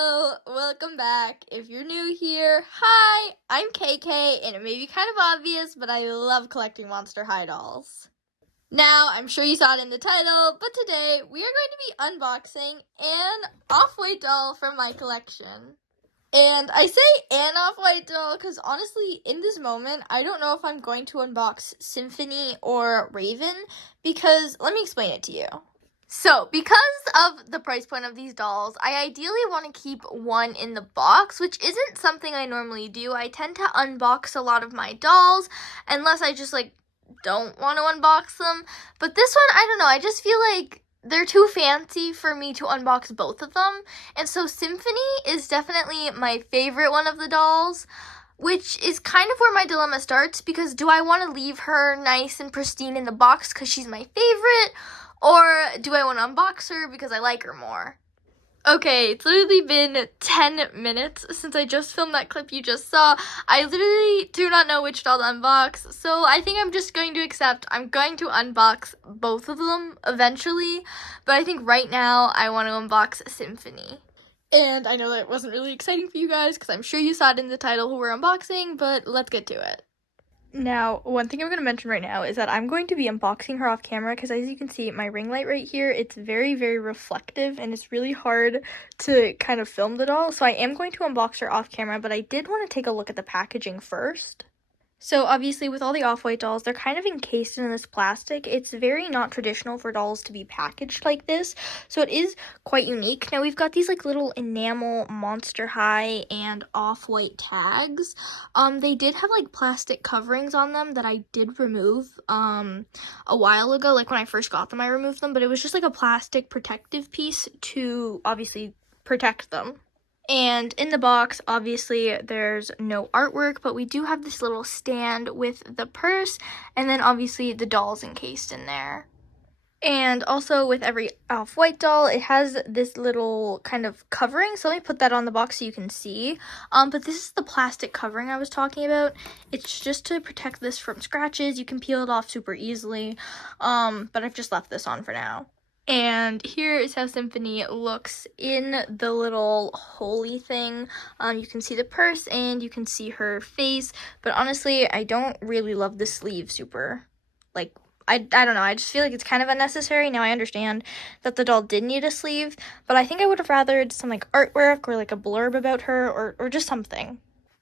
Hello, welcome back. If you're new here, hi, I'm KK, and it may be kind of obvious, but I love collecting Monster High dolls. Now, I'm sure you saw it in the title, but today we are going to be unboxing an off-white doll from my collection. And I say an off-white doll because honestly, in this moment, I don't know if I'm going to unbox Symphony or Raven, because let me explain it to you. So, because of the price point of these dolls, I ideally want to keep one in the box, which isn't something I normally do. I tend to unbox a lot of my dolls, unless I just, don't want to unbox them. But this one, I don't know, I just feel like they're too fancy for me to unbox both of them. And so Symphony is definitely my favorite one of the dolls, which is kind of where my dilemma starts, because do I want to leave her nice and pristine in the box because she's my favorite? Or do I want to unbox her because I like her more? Okay, it's literally been 10 minutes since I just filmed that clip you just saw. I literally do not know which doll to unbox, so I think I'm just going to accept I'm going to unbox both of them eventually, but I think right now I want to unbox Symphony. And I know that wasn't really exciting for you guys because I'm sure you saw it in the title who we're unboxing, but let's get to it. Now, one thing I'm going to mention right now is that I'm going to be unboxing her off camera because, as you can see, my ring light right here, it's very, very reflective and it's really hard to kind of film the doll. So I am going to unbox her off camera, but I did want to take a look at the packaging first. So obviously with all the off-white dolls, they're kind of encased in this plastic. It's very not traditional for dolls to be packaged like this, so it is quite unique. Now we've got these little enamel Monster High and off-white tags. They did have plastic coverings on them that I did remove a while ago. When I first got them, I removed them, but it was just a plastic protective piece to obviously protect them. And in the box, obviously, there's no artwork, but we do have this little stand with the purse, and then obviously the doll's encased in there. And also with every off-white doll, it has this little kind of covering, so let me put that on the box so you can see. But this is the plastic covering I was talking about. It's just to protect this from scratches. You can peel it off super easily, but I've just left this on for now. And here is how Symphony looks in the little holy thing. You can see the purse and you can see her face. But honestly, I don't really love the sleeve super. I don't know. I just feel like it's kind of unnecessary. Now I understand that the doll did need a sleeve, but I think I would have rathered some artwork or a blurb about her or just something.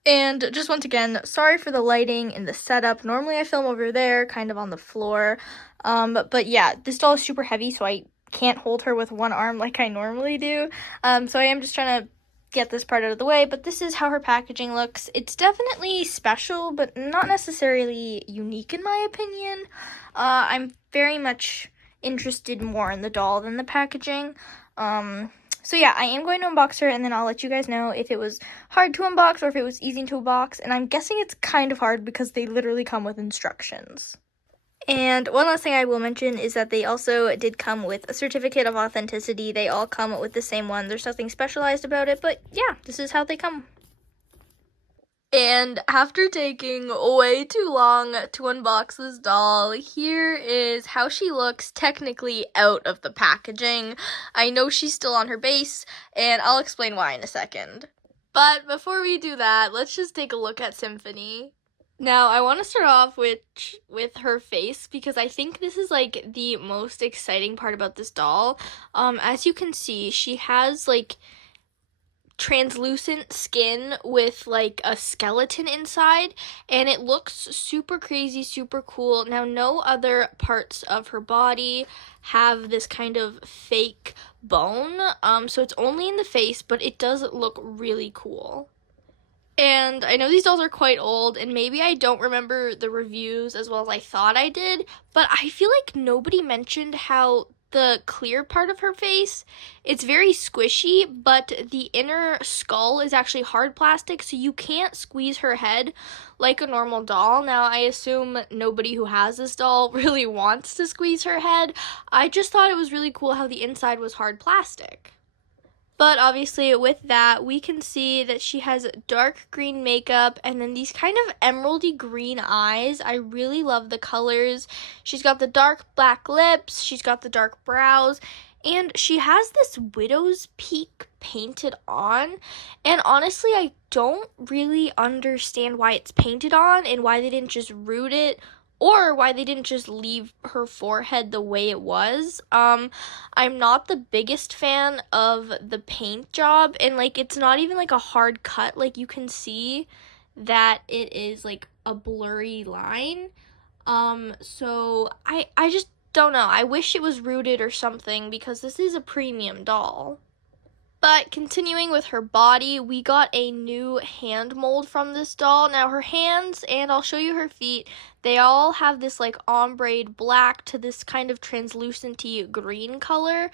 And just once again, sorry for the lighting and the setup. Normally I film over there, kind of on the floor. But yeah, this doll is super heavy, so I can't hold her with one arm like I normally do. So I am just trying to get this part out of the way, but this is how her packaging looks. It's definitely special, but not necessarily unique in my opinion. I'm very much interested more in the doll than the packaging. So yeah, I am going to unbox her, and then I'll let you guys know if it was hard to unbox or if it was easy to unbox, and I'm guessing it's kind of hard because they literally come with instructions. And one last thing I will mention is that they also did come with a certificate of authenticity. They all come with the same one. There's nothing specialized about it, but yeah, this is how they come. And after taking way too long to unbox this doll, here is how she looks technically out of the packaging. I know she's still on her base, and I'll explain why in a second. But before we do that, let's just take a look at Symphony. Now, I want to start off with her face because I think this is the most exciting part about this doll. As you can see, she has translucent skin with a skeleton inside, and it looks super crazy, super cool. Now, no other parts of her body have this kind of fake bone, so it's only in the face, but it does look really cool. And I know these dolls are quite old, and maybe I don't remember the reviews as well as I thought I did, but I feel like nobody mentioned how the clear part of her face, it's very squishy, but the inner skull is actually hard plastic, so you can't squeeze her head like a normal doll. Now, I assume nobody who has this doll really wants to squeeze her head. I just thought it was really cool how the inside was hard plastic. But obviously with that, we can see that she has dark green makeup and then these kind of emeraldy green eyes. I really love the colors. She's got the dark black lips, she's got the dark brows, And she has this widow's peak painted on, and honestly, I don't really understand why it's painted on and why they didn't just root it, or why they didn't just leave her forehead the way it was. I'm not the biggest fan of the paint job, and like it's not even like a hard cut. Like you can see that it is like a blurry line. So I just don't know. I wish it was rooted or something because this is a premium doll. But continuing with her body, we got a new hand mold from this doll. Now her hands, and I'll show you her feet, they all have this like ombre black to this kind of translucent-y green color.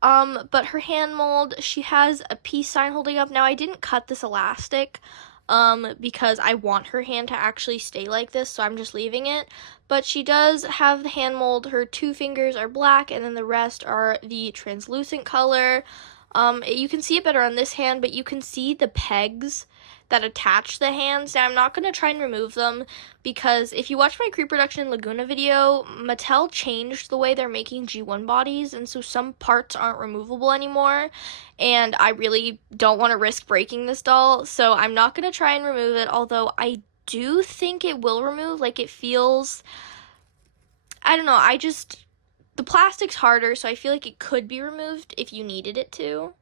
But her hand mold, she has a peace sign holding up. Now I didn't cut this elastic because I want her hand to actually stay like this, so I'm just leaving it. But she does have the hand mold. Her 2 fingers are black, and then the rest are the translucent color. You can see it better on this hand, but you can see the pegs that attach the hands. Now, I'm not going to try and remove them because if you watch my Pre-Production Laguna video, Mattel changed the way they're making G1 bodies, and so some parts aren't removable anymore, and I really don't want to risk breaking this doll, so I'm not going to try and remove it, although I do think it will remove. Like, it feels, I don't know, the plastic's harder, so I feel like it could be removed if you needed it to.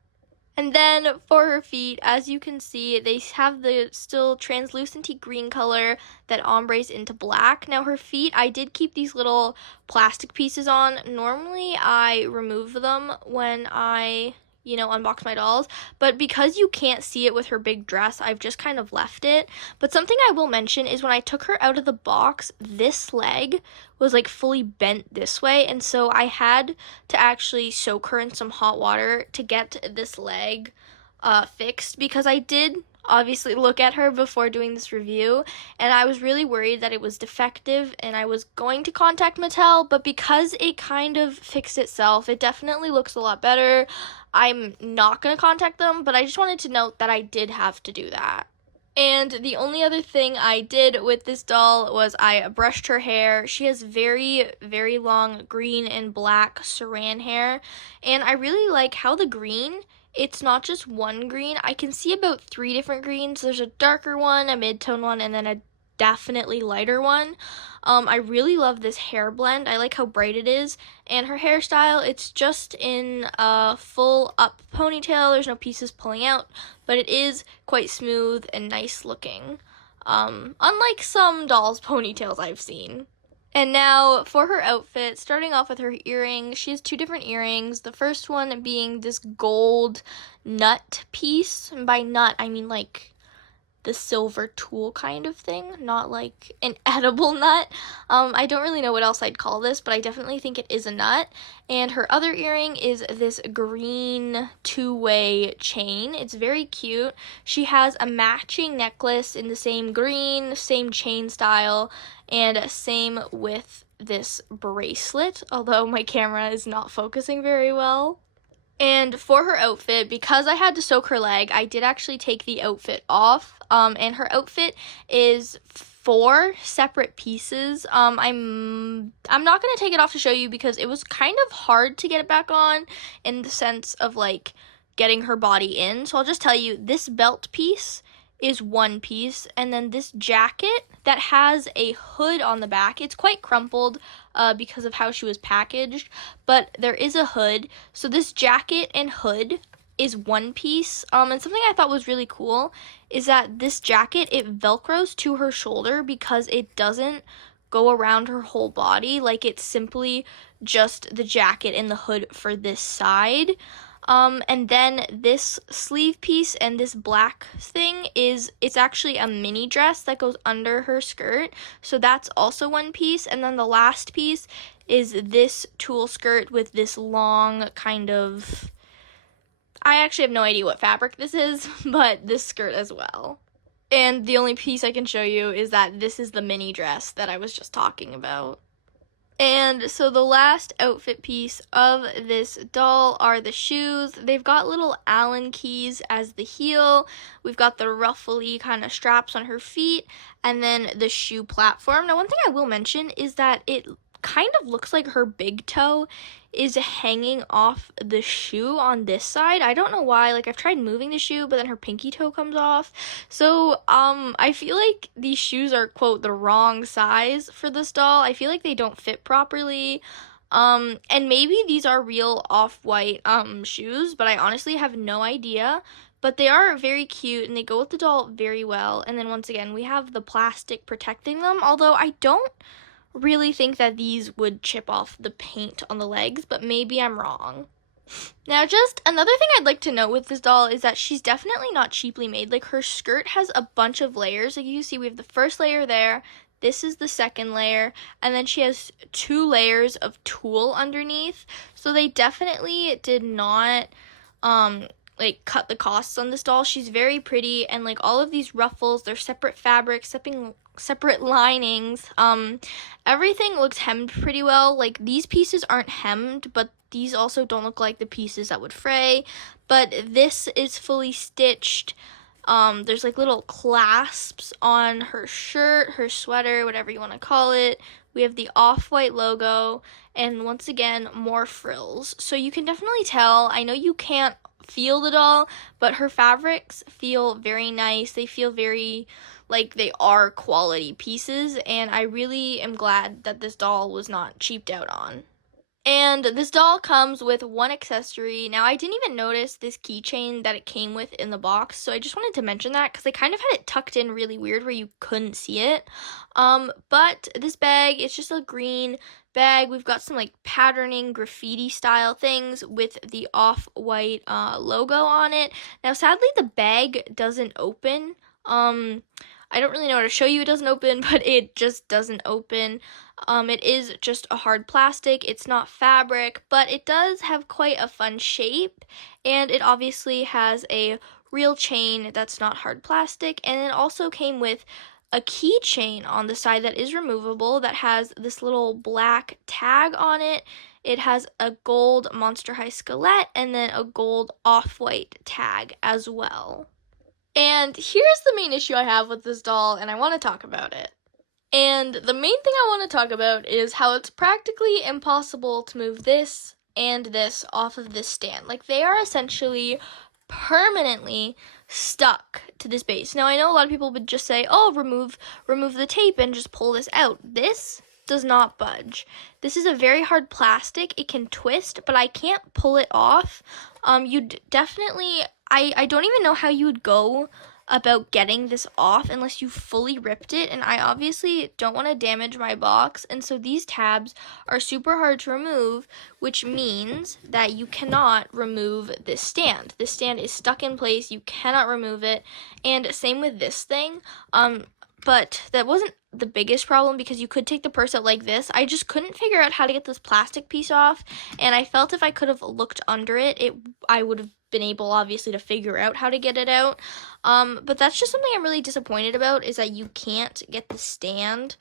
And then for her feet, as you can see, they have the still translucent green color that ombres into black. Now her feet, I did keep these little plastic pieces on. Normally I remove them when I, unbox my dolls, but because you can't see it with her big dress, I've just kind of left it. But something I will mention is when I took her out of the box, this leg was like fully bent this way, and so I had to actually soak her in some hot water to get this leg fixed, because I did obviously look at her before doing this review, and I was really worried that it was defective, and I was going to contact Mattel, but because it kind of fixed itself, it definitely looks a lot better. I'm not going to contact them, but I just wanted to note that I did have to do that. And the only other thing I did with this doll was I brushed her hair. She has very, very long green and black saran hair, and I really like how the green, it's not just one green. I can see about 3 different greens. There's a darker one, a mid-tone one, and then a definitely lighter one. I really love this hair blend. I like how bright it is. And her hairstyle, it's just in a full up ponytail. There's no pieces pulling out, but it is quite smooth and nice looking. Unlike some dolls' ponytails I've seen. And now for her outfit, starting off with her earrings, she has 2 different earrings. The first one being this gold nut piece. And by nut, I mean like the silver tool kind of thing, not like an edible nut. I don't really know what else I'd call this, but I definitely think it is a nut. And her other earring is this green 2-way chain. It's very cute. She has a matching necklace in the same green, same chain style, and same with this bracelet, although my camera is not focusing very well. And for her outfit, because I had to soak her leg, I did actually take the outfit off. And her outfit is 4 separate pieces. I'm not going to take it off to show you because it was kind of hard to get it back on in the sense of like getting her body in. So I'll just tell you, this belt piece is 1 piece, and then this jacket that has a hood on the back, it's quite crumpled because of how she was packaged, but there is a hood. So this jacket and hood is 1 piece. And something I thought was really cool is that this jacket, it velcros to her shoulder because it doesn't go around her whole body. Like, it's simply just the jacket and the hood for this side. And then this sleeve piece and this black thing it's actually a mini dress that goes under her skirt. So that's also 1 piece. And then the last piece is this tulle skirt with this long kind of, I actually have no idea what fabric this is, but this skirt as well. And the only piece I can show you is that this is the mini dress that I was just talking about. And so the last outfit piece of this doll are the shoes. They've got little Allen keys as the heel. We've got the ruffly kind of straps on her feet, and then the shoe platform. Now, one thing I will mention is that it kind of looks like her big toe is hanging off the shoe on this side. I don't know why. Like, I've tried moving the shoe, but then her pinky toe comes off. So, I feel like these shoes are, quote, the wrong size for this doll. I feel like they don't fit properly. And maybe these are real off-white, shoes, but I honestly have no idea. But they are very cute, and they go with the doll very well. And then, once again, we have the plastic protecting them, although I don't really think that these would chip off the paint on the legs, but maybe I'm wrong. Now, just another thing I'd like to note with this doll is that she's definitely not cheaply made. Like, her skirt has a bunch of layers. Like, you can see we have the first layer there, this is the second layer, and then she has 2 layers of tulle underneath. So they definitely did not, like, cut the costs on this doll. She's very pretty, and like all of these ruffles, they're separate fabrics, separate linings. Everything looks hemmed pretty well. Like, these pieces aren't hemmed, but these also don't look like the pieces that would fray. But this is fully stitched. There's like little clasps on her shirt, her sweater, whatever you want to call it. We have the off-white logo, and once again, more frills. So you can definitely tell. I know you can't feel the doll, but her fabrics feel very nice. They feel very like they are quality pieces, and I really am glad that this doll was not cheaped out on. And this doll comes with 1 accessory. Now, I didn't even notice this keychain that it came with in the box, so I just wanted to mention that because they kind of had it tucked in really weird where you couldn't see it. But this bag, it's just a green bag. We've got some like patterning graffiti style things with the off-white logo on it. Now, sadly, the bag doesn't open. I don't really know how to show you it doesn't open, but it just doesn't open. It is just a hard plastic. It's not fabric, but it does have quite a fun shape, and it obviously has a real chain that's not hard plastic, and it also came with a keychain on the side that is removable that has this little black tag on it. It has a gold Monster High Skeleton and then a gold off-white tag as well. And here's the main issue I have with this doll, and I want to talk about it. And the main thing I want to talk about is how it's practically impossible to move this and this off of this stand. Like, they are essentially permanently stuck to this base. Now, I know a lot of people would just say, oh, remove the tape and just pull this out. This does not budge. This is a very hard plastic. It can twist, but I can't pull it off. You'd definitely, I don't even know how you would go about getting this off unless you fully ripped it, and I obviously don't want to damage my box, and so these tabs are super hard to remove, which means that you cannot remove this stand. This stand is stuck in place. You cannot remove it, and same with this thing. But that wasn't the biggest problem because you could take the purse out like this. I just couldn't figure out how to get this plastic piece off, and I felt if I could have looked under it, I would have been able, obviously, to figure out how to get it out. But that's just something I'm really disappointed about, is that you can't get the stand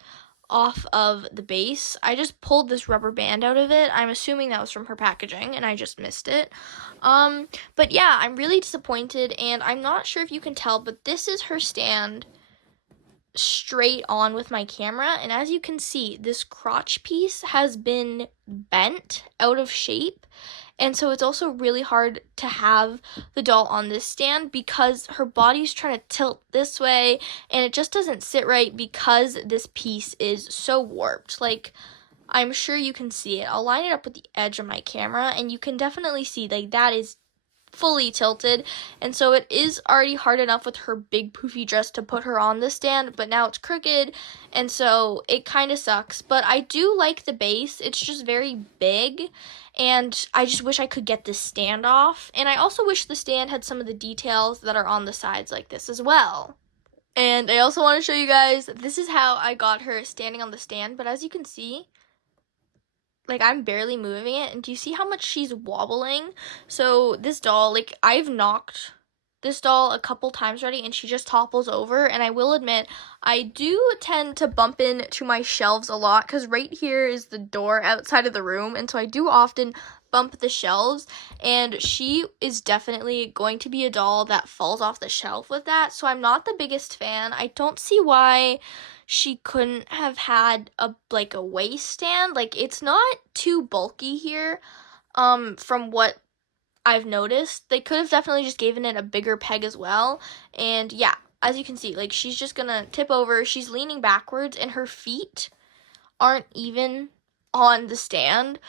off of the base. I just pulled this rubber band out of it. I'm assuming that was from her packaging, and I just missed it. But yeah, I'm really disappointed, and I'm not sure if you can tell, but this is her stand straight on with my camera, and as you can see, this crotch piece has been bent out of shape, and so it's also really hard to have the doll on this stand because her body's trying to tilt this way, and it just doesn't sit right because this piece is so warped. Like, I'm sure you can see it. I'll line it up with the edge of my camera, and you can definitely see, like, that is fully tilted, and so it is already hard enough with her big poofy dress to put her on the stand, but now it's crooked, and so it kind of sucks. But I do like the base. It's just very big, and I just wish I could get this stand off, and I also wish the stand had some of the details that are on the sides like this as well. And I also want to show you guys, this is how I got her standing on the stand, but as you can see, like, I'm barely moving it, and do you see how much she's wobbling? So this doll, like, I've knocked this doll a couple times already, and she just topples over, and I will admit, I do tend to bump into my shelves a lot, because right here is the door outside of the room, and so I do often bump the shelves, and she is definitely going to be a doll that falls off the shelf with that, so I'm not the biggest fan. I don't see why she couldn't have had a waist stand. Like, it's not too bulky here, from what I've noticed. They could have definitely just given it a bigger peg as well. And yeah, as you can see, like, she's just gonna tip over. She's leaning backwards, and her feet aren't even on the stand.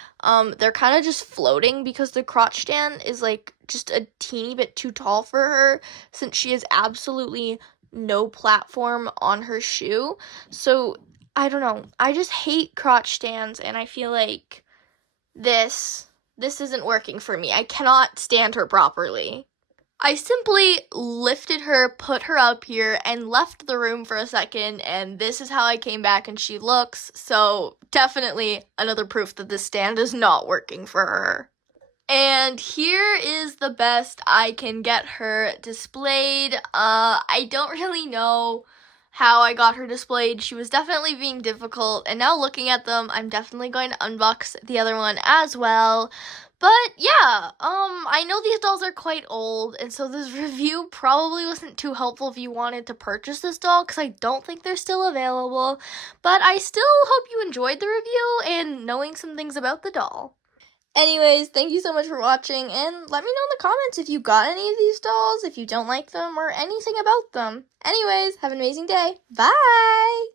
They're kind of just floating because the crotch stand is like just a teeny bit too tall for her, since she has absolutely no platform on her shoe. So I don't know. I just hate crotch stands, and I feel like this isn't working for me. I cannot stand her properly. I simply lifted her, put her up here, and left the room for a second, and this is how I came back and she looks. So definitely another proof that this stand is not working for her. And here is the best I can get her displayed. I don't really know how I got her displayed. She was definitely being difficult, and now looking at them, I'm definitely going to unbox the other one as well. But yeah, I know these dolls are quite old, and so this review probably wasn't too helpful if you wanted to purchase this doll, because I don't think they're still available. But I still hope you enjoyed the review and knowing some things about the doll. Anyways, thank you so much for watching, and let me know in the comments if you got any of these dolls, if you don't like them, or anything about them. Anyways, have an amazing day. Bye!